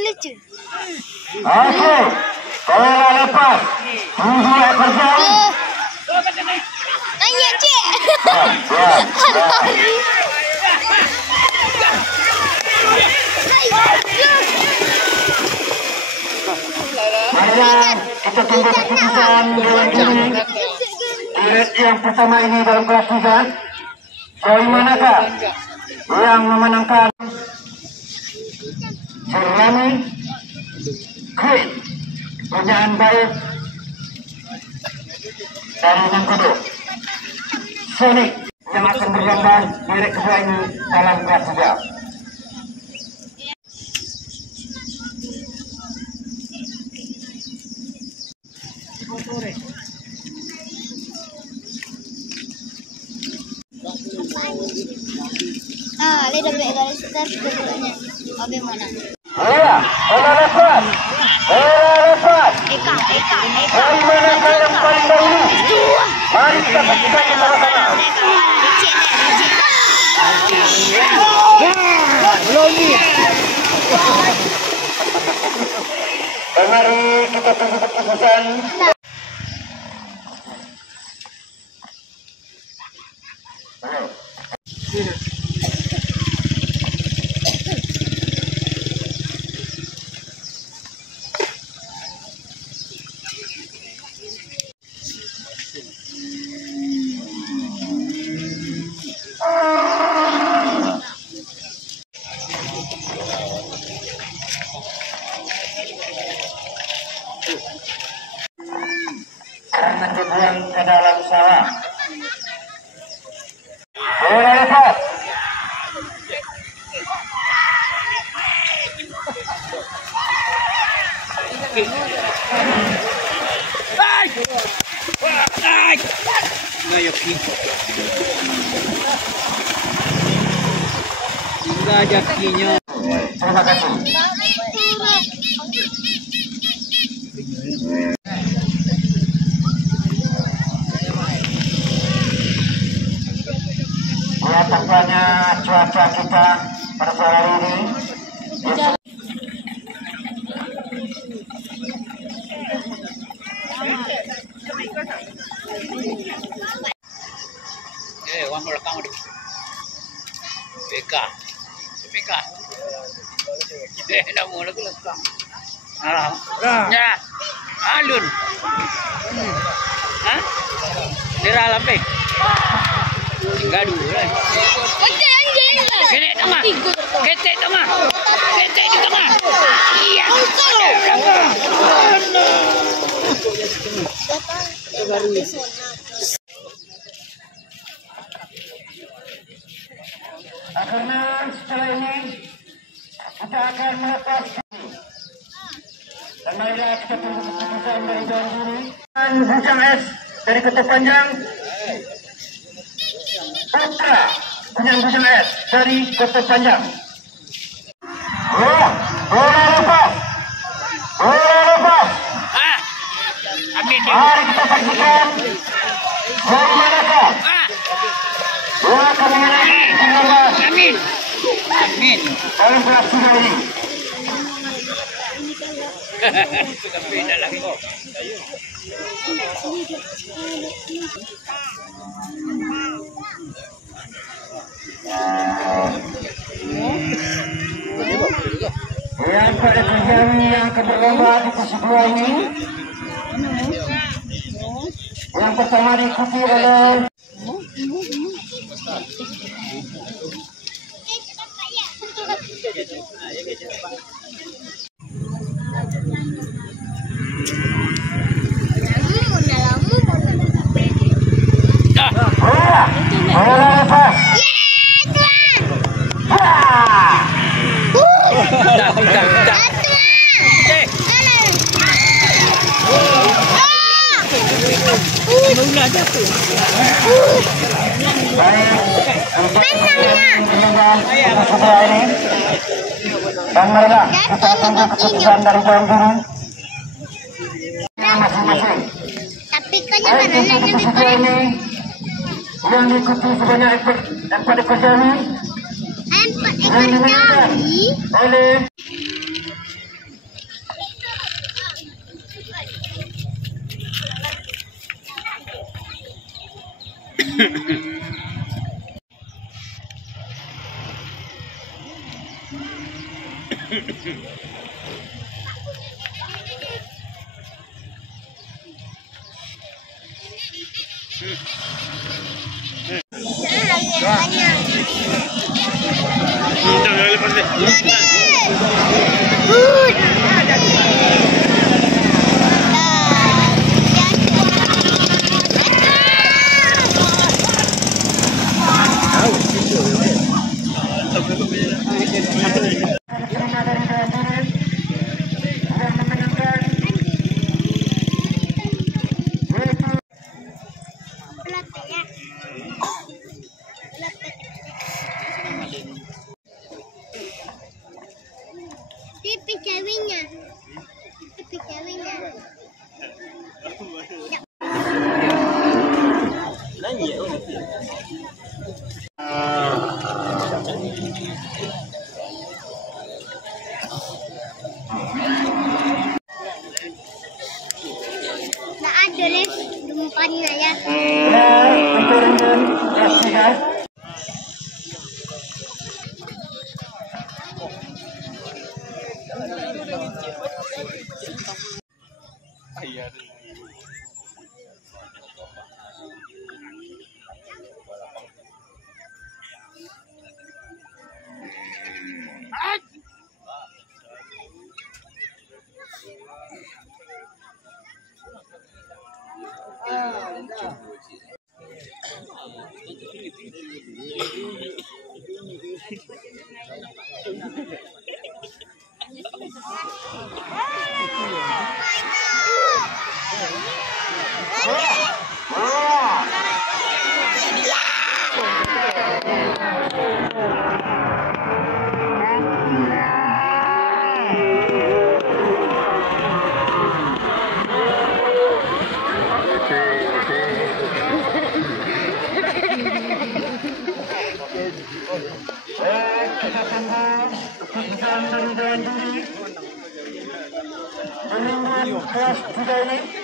Lucu. Oke, bola lepas. 7 ekor jam. Nanya cik. Marilah kita tunggu keputusan dewan juri. Irit yang pertama ini dalam kelas 3. Bagaimanakah yang memenangkan? Jeremy Green, pertanyaan baik dari Mangkudu. Sonic yang akan bergambar di leg kedua ini dalam kelas 3. Lihat dari garis start keduanya. Bagaimana? Iya, bola lepas. Bola lepas. Eka. Bagaimana yang paling dahulu? Mari kita saksikan bersama-sama. Dan mari kita tunggu keputusan. Jangan dibuang ke dalam sawah. Bola lepas. Hingga jakinya. Terima kasih. Ya, tampaknya cuaca kita pada sore hari ini. Wan rekam di PK. Nak mula tu lekam. Alah. Ya. Alun. Hah? Dira lampe. Gaduh lah. Ketek tengah. Ketek di tengah. Iya. Karena setelah ini kita akan melepas dan marilah kita tunggu keputusan dari dewan juri. Dan Bujang S dari Kota Panjang, Putra Bujang S dari Kota Panjang. Bola lepas. Amin. Mari kita saksikan bagaimanakah bola kemenangan Amin. dalam kelas 3 ini. Sudah beda lagi. Yang pada kejadian yang berlomba di kelas 2 ini, yang pertama diikuti oleh bola lepas. Dan marilah kita tunggu keputusan dari dewan juri masing-masing. Pikirnya Baik, mana untuk lagi siswa pikirnya? ini yang diikuti sebanyak empat ekor sapi Empat yang ekor dimenangkan sapi. oleh Pipi ceweknya. Pipi ceweknya. Nah, ada deh umpannya ya. Kita tunggu keputusan dari Dewan Juri. Kelas 3 ini